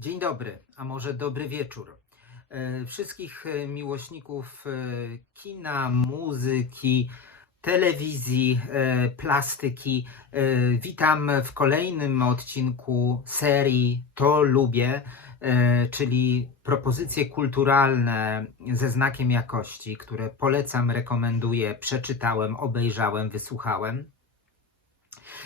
Dzień dobry, a może dobry wieczór. E, Wszystkich e, miłośników e, kina, muzyki, telewizji, plastyki witam w kolejnym odcinku serii To Lubię, czyli propozycje kulturalne ze znakiem jakości, które polecam, rekomenduję, przeczytałem, obejrzałem, wysłuchałem.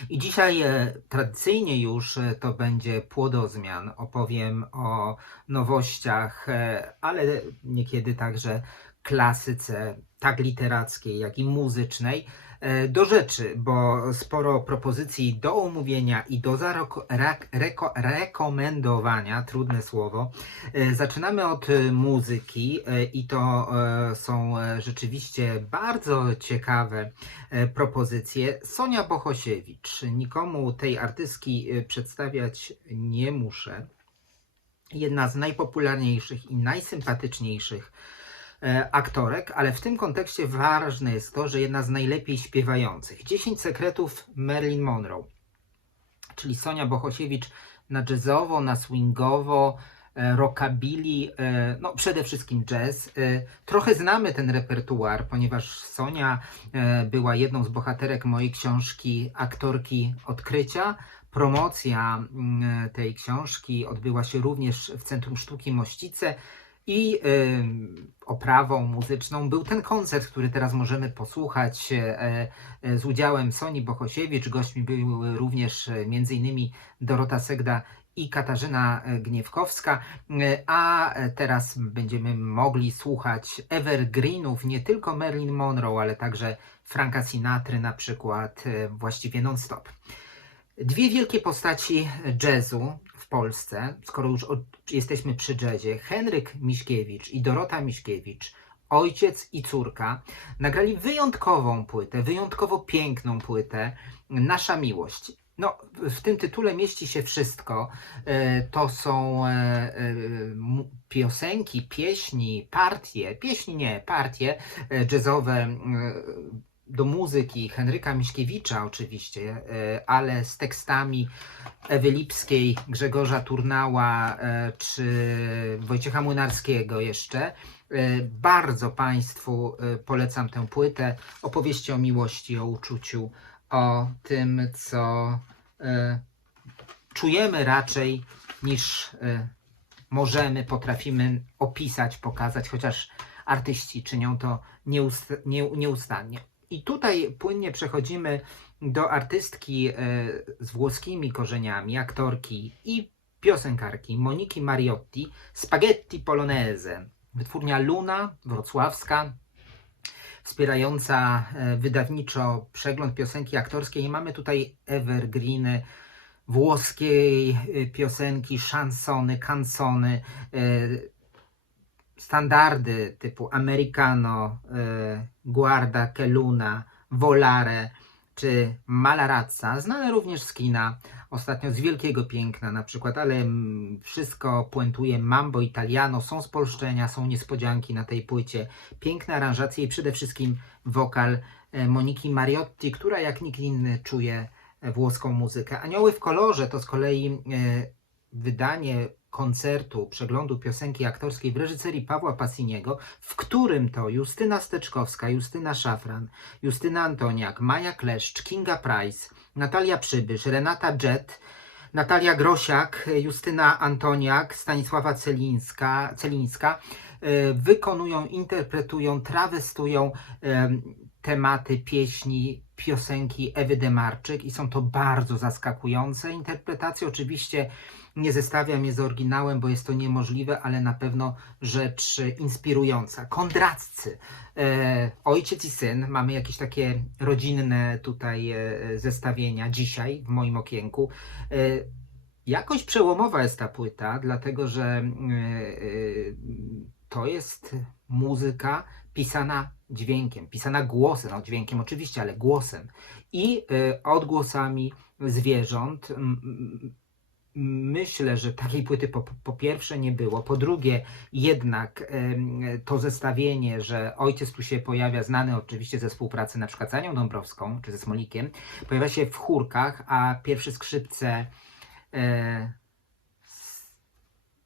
I dzisiaj e, tradycyjnie już e, to będzie płodozmian. Opowiem o nowościach, e, ale niekiedy także klasyce, tak literackiej, jak i muzycznej. E, Do rzeczy, bo sporo propozycji do omówienia i do reko- rekomendowania, trudne słowo. E, Zaczynamy od e, muzyki i to są rzeczywiście bardzo ciekawe propozycje. Sonia Bohosiewicz. Nikomu tej artystki przedstawiać nie muszę. Jedna z najpopularniejszych i najsympatyczniejszych aktorek, ale w tym kontekście ważne jest to, że jedna z najlepiej śpiewających. 10 sekretów Marilyn Monroe, czyli Sonia Bohosiewicz na jazzowo, na swingowo, e, rockabilly, e, no przede wszystkim jazz. E, Trochę znamy ten repertuar, ponieważ Sonia e, była jedną z bohaterek mojej książki Aktorki Odkrycia. Promocja mm, tej książki odbyła się również w Centrum Sztuki Mościce i oprawą muzyczną był ten koncert, który teraz możemy posłuchać e, e, z udziałem Soni Bohosiewicz. Gośćmi były również e, m.in. Dorota Segda i Katarzyna Gniewkowska, a teraz będziemy mogli słuchać evergreenów, nie tylko Marilyn Monroe, ale także Franka Sinatry na przykład, właściwie non-stop. Dwie wielkie postaci jazzu w Polsce, skoro już od, jesteśmy przy jazzie, Henryk Miśkiewicz i Dorota Miśkiewicz, ojciec i córka, nagrali wyjątkową płytę, wyjątkowo piękną płytę, Nasza Miłość. No, w tym tytule mieści się wszystko. E, To są e, e, piosenki, pieśni, partie, pieśni nie, partie jazzowe do muzyki Henryka Miśkiewicza oczywiście, e, ale z tekstami Ewy Lipskiej, Grzegorza Turnała e, czy Wojciecha Młynarskiego jeszcze. E, Bardzo Państwu polecam tę płytę. Opowieści o miłości, o uczuciu, o tym, co czujemy raczej niż możemy, potrafimy opisać, pokazać, chociaż artyści czynią to nieust- nie, nieustannie. I tutaj płynnie przechodzimy do artystki e, z włoskimi korzeniami, aktorki i piosenkarki Moniki Mariotti, Spaghetti Polonese, wytwórnia Luna, wrocławska, wspierająca e, wydawniczo przegląd piosenki aktorskiej. I mamy tutaj evergreeny włoskiej e, piosenki, szansony, kansony, e, standardy typu Americano, e, Guarda che Luna, Volare czy Malarazza, znane również z kina, ostatnio z Wielkiego Piękna na przykład, ale wszystko puentuje mambo italiano, są spolszczenia, są niespodzianki na tej płycie, piękne aranżacje i przede wszystkim wokal e, Moniki Mariotti, która jak nikt inny czuje e, włoską muzykę. Anioły w kolorze to z kolei wydanie koncertu, przeglądu piosenki aktorskiej w reżyserii Pawła Passiniego, w którym to Justyna Steczkowska, Justyna Szafran, Justyna Antoniak, Maja Kleszcz, Kinga Price, Natalia Przybysz, Renata Jet, Natalia Grosiak, Justyna Antoniak, Stanisława Celińska, Celińska e, wykonują, interpretują, trawestują em, tematy pieśni, piosenki Ewy Demarczyk i są to bardzo zaskakujące interpretacje. Oczywiście nie zestawiam je z oryginałem, bo jest to niemożliwe, ale na pewno rzecz e, inspirująca. Kondraccy, e, ojciec i syn, mamy jakieś takie rodzinne tutaj e, zestawienia dzisiaj w moim okienku. E, jakoś przełomowa jest ta płyta, dlatego że e, to jest muzyka pisana dźwiękiem, pisana głosem, no dźwiękiem oczywiście, ale głosem i odgłosami zwierząt. Myślę, że takiej płyty po, po pierwsze nie było. Po drugie, jednak to zestawienie, że ojciec tu się pojawia, znany oczywiście ze współpracy na przykład z Anią Dąbrowską czy ze Smolikiem, pojawia się w chórkach, a pierwsze skrzypce e,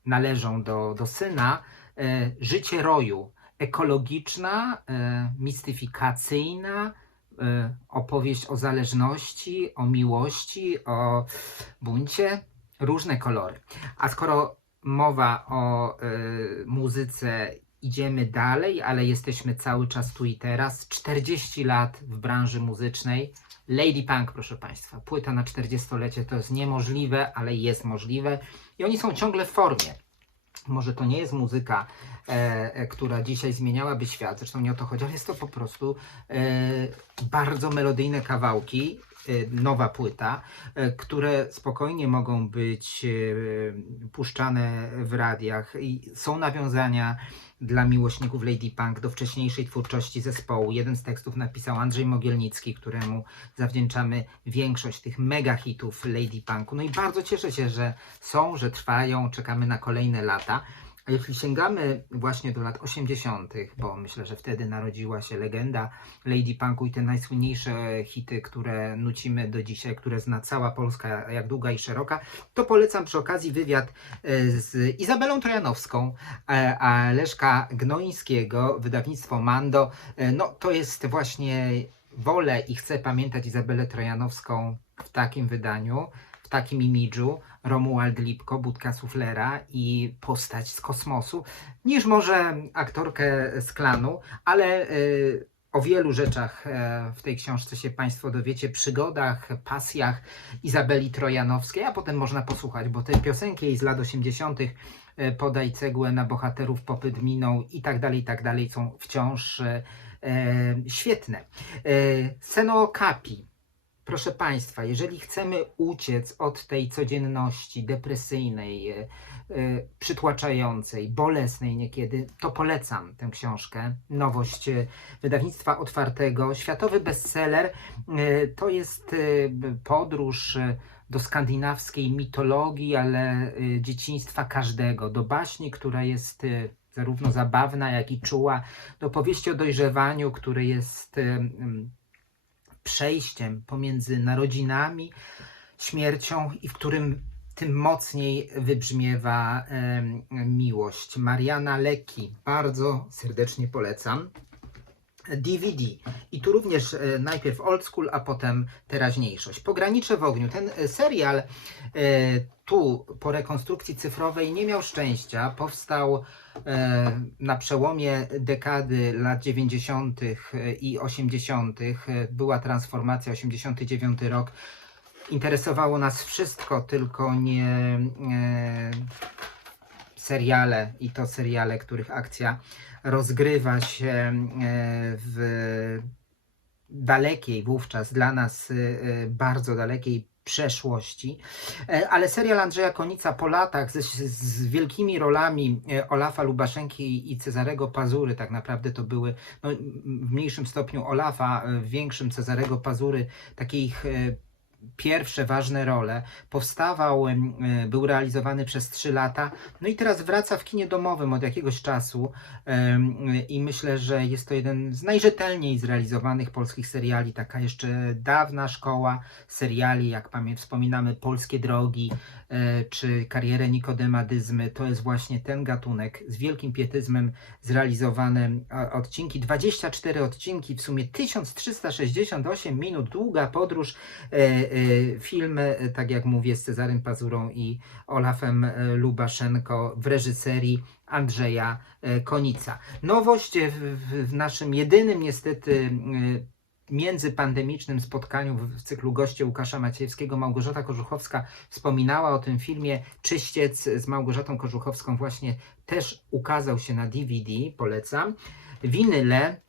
należą do, do syna. E, Życie roju. Ekologiczna, e, mistyfikacyjna opowieść o zależności, o miłości, o buncie. Różne kolory. A skoro mowa o e, muzyce, idziemy dalej, ale jesteśmy cały czas tu i teraz. 40 lat w branży muzycznej. Lady Punk, proszę Państwa. Płyta na 40-lecie to jest niemożliwe, ale jest możliwe. I oni są ciągle w formie. Może to nie jest muzyka, e, e, która dzisiaj zmieniałaby świat, zresztą nie o to chodzi, ale jest to po prostu e, bardzo melodyjne kawałki, nowa płyta, e, które spokojnie mogą być e, puszczane w radiach i są nawiązania dla miłośników Lady Punk do wcześniejszej twórczości zespołu. Jeden z tekstów napisał Andrzej Mogielnicki, któremu zawdzięczamy większość tych mega hitów Lady Punku. No i bardzo cieszę się, że są, że trwają, czekamy na kolejne lata. A jeśli sięgamy właśnie do lat 80., bo myślę, że wtedy narodziła się legenda Lady Punku i te najsłynniejsze hity, które nucimy do dzisiaj, które zna cała Polska, jak długa i szeroka, to polecam przy okazji wywiad e, z Izabelą Trojanowską, e, a Leszka Gnoińskiego, wydawnictwo Mando. E, No to jest właśnie wolę i chcę pamiętać Izabelę Trojanowską w takim wydaniu, w takim imidżu, Romuald Lipko, budka suflera i postać z kosmosu, niż może aktorkę z klanu, ale y, o wielu rzeczach e, w tej książce się Państwo dowiecie, przygodach, pasjach Izabeli Trojanowskiej, a potem można posłuchać, bo te piosenki z lat 80. e, Podaj cegłę na bohaterów, popyt minął i tak dalej, i tak dalej są wciąż e, e, świetne. E, Seno Kapi. Proszę Państwa, jeżeli chcemy uciec od tej codzienności depresyjnej, e, e, przytłaczającej, bolesnej niekiedy, to polecam tę książkę. Nowość e, wydawnictwa otwartego. Światowy bestseller to jest podróż do skandynawskiej mitologii, ale dzieciństwa każdego, do baśni, która jest zarówno zabawna, jak i czuła, do powieści o dojrzewaniu, które jest przejściem pomiędzy narodzinami, śmiercią i w którym tym mocniej wybrzmiewa em, miłość. Mariana Leki, bardzo serdecznie polecam. DVD. I tu również e, najpierw old school, a potem teraźniejszość. Pogranicze w ogniu. Ten e, serial e, tu po rekonstrukcji cyfrowej nie miał szczęścia. Powstał na przełomie dekady lat 90. i 80. Była transformacja, 89 rok. Interesowało nas wszystko, tylko nie seriale i to seriale, których akcja rozgrywa się e, w dalekiej wówczas dla nas e, bardzo dalekiej przeszłości. E, Ale serial Andrzeja Konica po latach ze, z wielkimi rolami Olafa Lubaszenki i Cezarego Pazury, tak naprawdę to były no, w mniejszym stopniu Olafa, w większym Cezarego Pazury, takie ich e, pierwsze ważne role. Powstawał, e, był realizowany przez 3 lata, no i teraz wraca w kinie domowym od jakiegoś czasu i myślę, że jest to jeden z najrzetelniej zrealizowanych polskich seriali, taka jeszcze dawna szkoła seriali, jak pamię- wspominamy Polskie Drogi e, czy Karierę Nikodemadyzmy, to jest właśnie ten gatunek z wielkim pietyzmem zrealizowane odcinki, 24 odcinki, w sumie 1368 minut, długa podróż, e, film, e, tak jak mówię, z Cezarym Pazurą i Olafem e, Lubaszenko w reżyserii Andrzeja Konica. Nowość w, naszym jedynym niestety międzypandemicznym spotkaniu w, w cyklu goście Łukasza Maciejewskiego Małgorzata Kożuchowska wspominała o tym filmie. Czyściec z Małgorzatą Kożuchowską właśnie też ukazał się na DVD, polecam. Winyle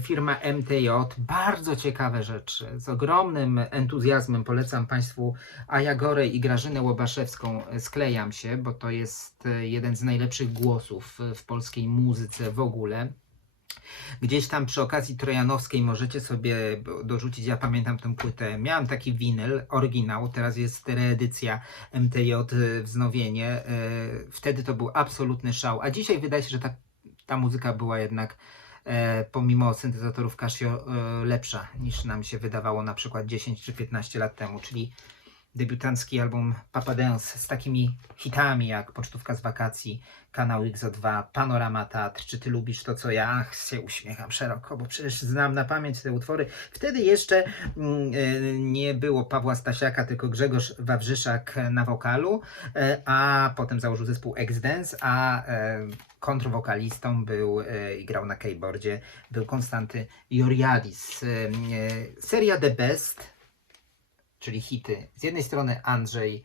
firma MTJ, bardzo ciekawe rzeczy, z ogromnym entuzjazmem polecam Państwu Ajagorę i Grażynę Łobaszewską, sklejam się, bo to jest e, jeden z najlepszych głosów w polskiej muzyce w ogóle. Gdzieś tam przy okazji Trojanowskiej możecie sobie dorzucić, ja pamiętam tę płytę, miałem taki winyl, oryginał, teraz jest reedycja MTJ, e, wznowienie, e, wtedy to był absolutny szał, a dzisiaj wydaje się, że ta, ta muzyka była jednak pomimo syntezatorów Casio e, lepsza niż nam się wydawało na przykład 10 czy 15 lat temu, czyli debiutancki album Papa Dance z takimi hitami jak Pocztówka z wakacji, Kanał XO2, Panorama Teatr, Czy Ty lubisz to, co ja? Ach, się uśmiecham szeroko, bo przecież znam na pamięć te utwory. Wtedy jeszcze mm, e, nie było Pawła Stasiaka, tylko Grzegorz Wawrzyszak na wokalu, e, a potem założył zespół X-Dance, a e, kontrwokalistą był i grał na keyboardzie, był Konstanty Joriadis. Seria The Best, czyli hity. Z jednej strony Andrzej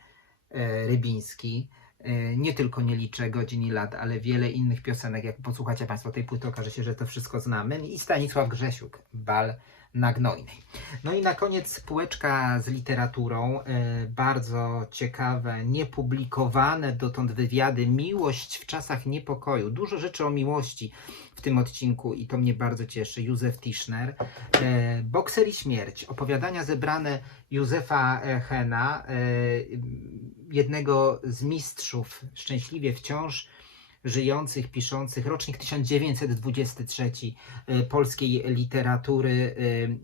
e, Rybiński, e, nie tylko Nie liczę godzin i lat, ale wiele innych piosenek. Jak posłuchacie Państwo tej płyty, okaże się, że to wszystko znamy. I Stanisław Grzesiuk, Bal na Gnojnej. No i na koniec półeczka z literaturą. E, bardzo ciekawe, niepublikowane dotąd wywiady. Miłość w czasach niepokoju. Dużo rzeczy o miłości w tym odcinku i to mnie bardzo cieszy. Józef Tischner. E, Bokser i śmierć. Opowiadania zebrane Józefa Hena, e, jednego z mistrzów, szczęśliwie wciąż żyjących, piszących, rocznik 1923 e, polskiej literatury.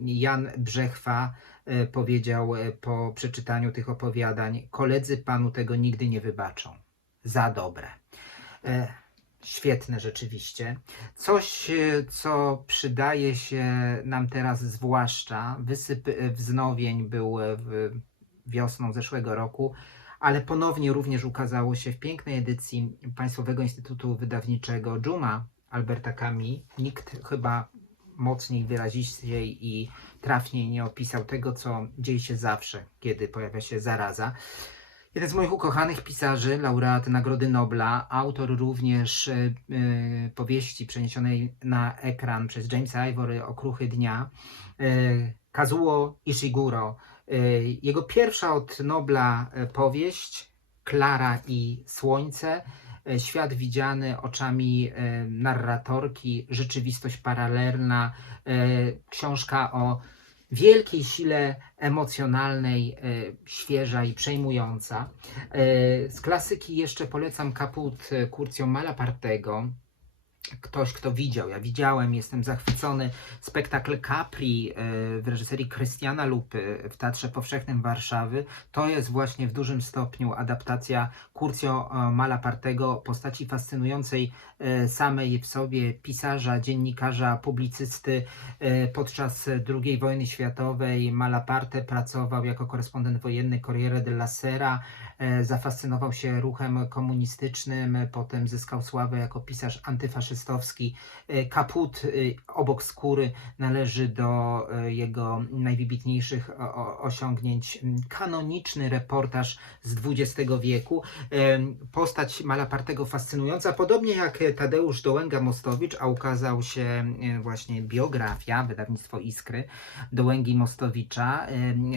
e, Jan Brzechwa e, powiedział po przeczytaniu tych opowiadań: Koledzy panu tego nigdy nie wybaczą. Za dobre. Świetne rzeczywiście. Coś, co przydaje się nam teraz zwłaszcza. Wysyp wznowień był wiosną zeszłego roku, ale ponownie również ukazało się w pięknej edycji Państwowego Instytutu Wydawniczego Dżuma Alberta Camus. Nikt chyba mocniej, wyraziściej i trafniej nie opisał tego, co dzieje się zawsze, kiedy pojawia się zaraza. Jeden z moich ukochanych pisarzy, laureat Nagrody Nobla, autor również e, powieści przeniesionej na ekran przez Jamesa Ivory Okruchy Dnia, e, Kazuo Ishiguro. E, jego pierwsza od Nobla e, powieść, Klara i Słońce, e, świat widziany oczami narratorki, rzeczywistość paralelna, książka o wielkiej sile emocjonalnej, świeża i przejmująca. Z klasyki jeszcze polecam Kaput Curcio Malapartego. Ktoś, kto widział, ja widziałem, jestem zachwycony. Spektakl Capri e, w reżyserii Krystiana Lupy w Teatrze Powszechnym Warszawy. To jest właśnie w dużym stopniu adaptacja Curcio e, Malapartego, postaci fascynującej e, samej w sobie, pisarza, dziennikarza, publicysty. Podczas II wojny światowej Malaparte pracował jako korespondent wojenny Corriere della Sera, zafascynował się ruchem komunistycznym, potem zyskał sławę jako pisarz antyfaszystowski. E, Kaput e, obok skóry należy do e, jego najwybitniejszych osiągnięć. Kanoniczny reportaż z XX wieku. Postać Malapartego fascynująca, podobnie jak Tadeusz Dołęga-Mostowicz, a ukazał się właśnie biografia, wydawnictwo Iskry, Dołęgi Mostowicza,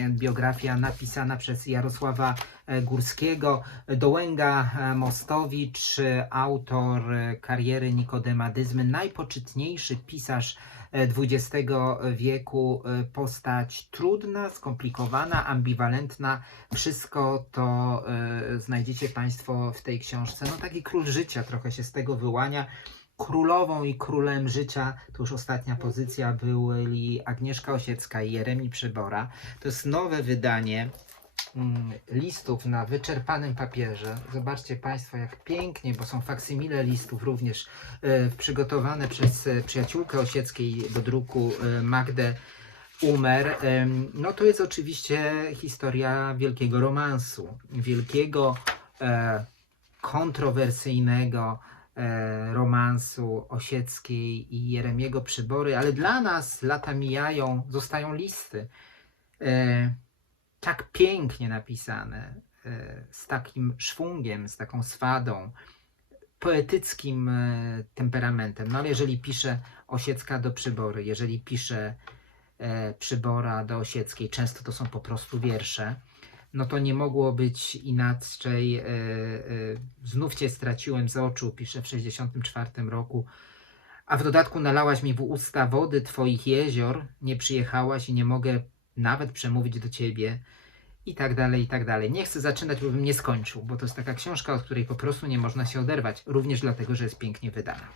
biografia napisana przez Jarosława Górskiego. Dołęga e, Mostowicz, e, autor e, kariery Nikodemadyzmy, najpoczytniejszy pisarz e, XX wieku, e, postać trudna, skomplikowana, ambiwalentna. Wszystko to e, znajdziecie Państwo w tej książce. No taki król życia trochę się z tego wyłania. Królową i królem życia, to już ostatnia pozycja, byli Agnieszka Osiecka i Jeremi Przybora. To jest nowe wydanie listów na wyczerpanym papierze. Zobaczcie Państwo, jak pięknie, bo są faksymile listów również e, przygotowane przez e, przyjaciółkę Osieckiej do druku e, Magdę Umer. No to jest oczywiście historia wielkiego romansu, wielkiego, kontrowersyjnego romansu Osieckiej i Jeremiego Przybory, ale dla nas lata mijają, zostają listy. Tak pięknie napisane, e, z takim szwungiem, z taką swadą, poetyckim e, temperamentem. No ale jeżeli pisze Osiecka do Przybory, jeżeli pisze e, Przybora do Osieckiej, często to są po prostu wiersze, no to nie mogło być inaczej. Znów Cię straciłem z oczu, pisze w 64 roku, a w dodatku nalałaś mi w usta wody Twoich jezior, nie przyjechałaś i nie mogę nawet przemówić do Ciebie. i tak dalej, i tak dalej. Nie chcę zaczynać, bo bym nie skończył, bo to jest taka książka, od której po prostu nie można się oderwać, również dlatego, że jest pięknie wydana.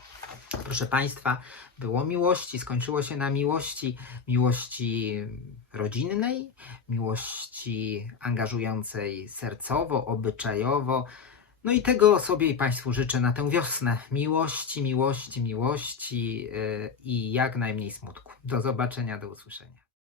Proszę Państwa, było miłości, skończyło się na miłości, miłości rodzinnej, miłości angażującej sercowo, obyczajowo. No i tego sobie i Państwu życzę na tę wiosnę. Miłości, miłości, miłości yy, i jak najmniej smutku. Do zobaczenia, do usłyszenia.